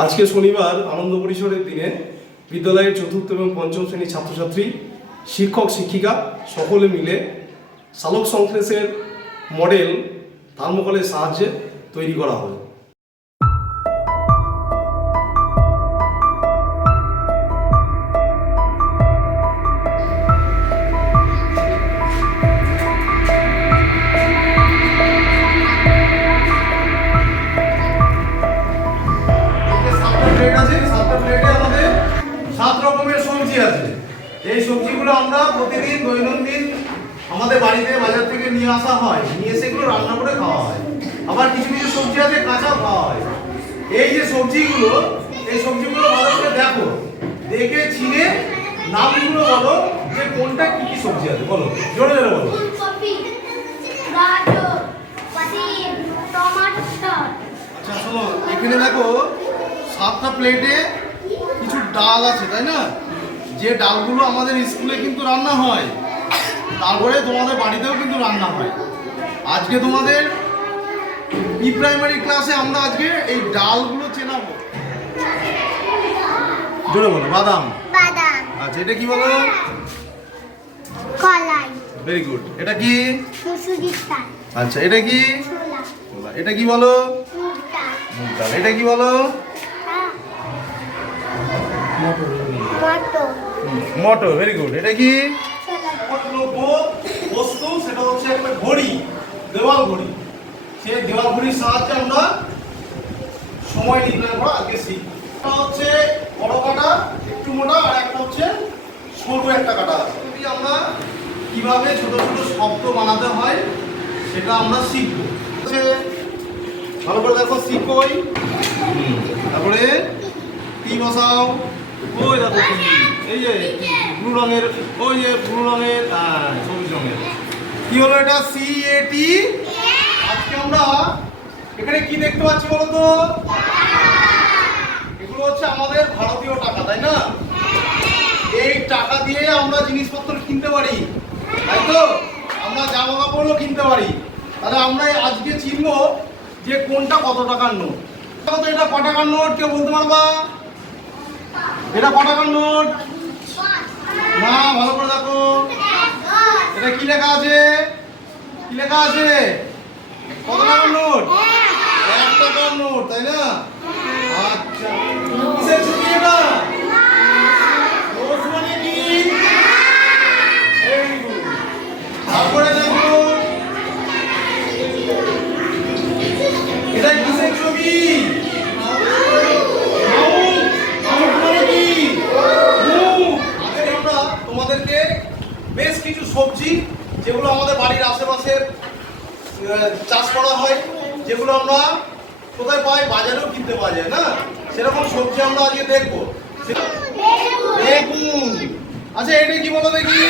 আজকে শনিবার আনন্দ পরিসরের দিনে বিদ্যালয়ের চতুর্থ এবং পঞ্চম শ্রেণীর ছাত্রছাত্রী, শিক্ষক শিক্ষিকা সকলে মিলে সালোক সংশ্লেষের মডেল থার্মোকলের সাহায্যে তৈরি করা হয়। সাত রকমের সবজি আছে। এই সবজিগুলো আমরা প্রতিদিন দৈনন্দিন আমাদের বাড়িতে বাজার থেকে নিয়ে আসা হয়, নিয়ে এসে এগুলো রান্না করে খাওয়া হয়। আবার কিছু কিছু সবজি আছে কাঁচা খাওয়া হয়। এই যে সবজিগুলো, এই সবজিগুলো ভালো করে দেখো, দেখে চিনে নামগুলো বলো যে কোনটা কি কি সবজি আছে। বলো, জোরে জোরে বলো। আচ্ছা শোনো, এখানে দেখো 7টা প্লেটে কিছু ডাল আছে, তাই না? যে ডালগুলো আমাদের স্কুলে কিন্তু রান্না হয়, তারপরে তোমাদের বাড়িতেও কিন্তু রান্না হয়। আজকে তোমাদের প্রি প্রাইমারি ক্লাসে আমরা আজকে এই ডালগুলো চেনাবো। জোরে বলো। বাদাম। আচ্ছা, এটা কি বলো? কলাই। Very good. এটা কি? মুসুরির ডাল। আচ্ছা, এটা কি? ছোলা। এটা কি বলো? মুগ ডাল। এটা কি বলো? মটর। Very good. এটা কি? বস্তু, সেটা হচ্ছে একটা ঘড়ি, দেওয়াল ঘড়ি। সেই দেওয়াল ঘড়ির সাহায্যে আমরা সময় নির্ণয় করা আগে শিখি। একটা হচ্ছে বড় কাটা, একটু মোটা, আর একটা হচ্ছে সরু একটা কাটা আছে। আমরা কিভাবে ছোট ছোট শব্দ বানাতে হয় সেটা আমরা শিখবো। ভালো করে দেখো, শিখোই, তারপরে টি বসাও। ওই দেখো, এই যে ব্লু রঙের, ওই যে ব্লু রঙের, সবুজ রঙের কি হলো? এটা CAT। আজকে আমরা এখানে কি দেখতে পাচ্ছি বলো তো? এগুলো হচ্ছে আমাদের ভারতীয় টাকা, তাই না? এই টাকা দিয়ে আমরা জিনিসপত্র কিনতে পারি, তাই তো? আমরা জামা কাপড়ও কিনতে পারি। তাহলে আমরা আজকে চিনবো যে কোনটা কত টাকার নোট। এটা ক টাকার নোট, কেউ বলতে পারবা? এটা ক টাকার নোট? না, ভালো করে দেখো। এটা কি লেখা আছে? কি লেখা আছে? কত টাকার নোট? 1 টাকার নোট, তাই না? আচ্ছা, কিসের ছবি এটা? রোজ মানে কি? তারপরে দেখো, এটা কিসের ছবি? তোমাদেরকে বেশ কিছু সবজি, যেগুলো আমাদের বাড়ির আশেপাশে চাষ করা হয়, যেগুলো আমরা কোথায় পাই, বাজারেও কিনতে পাওয়া যায় না, সেরকম সবজি আমরা আজকে দেখবো। বেগুন। আচ্ছা, এটা কি বলো দেখি?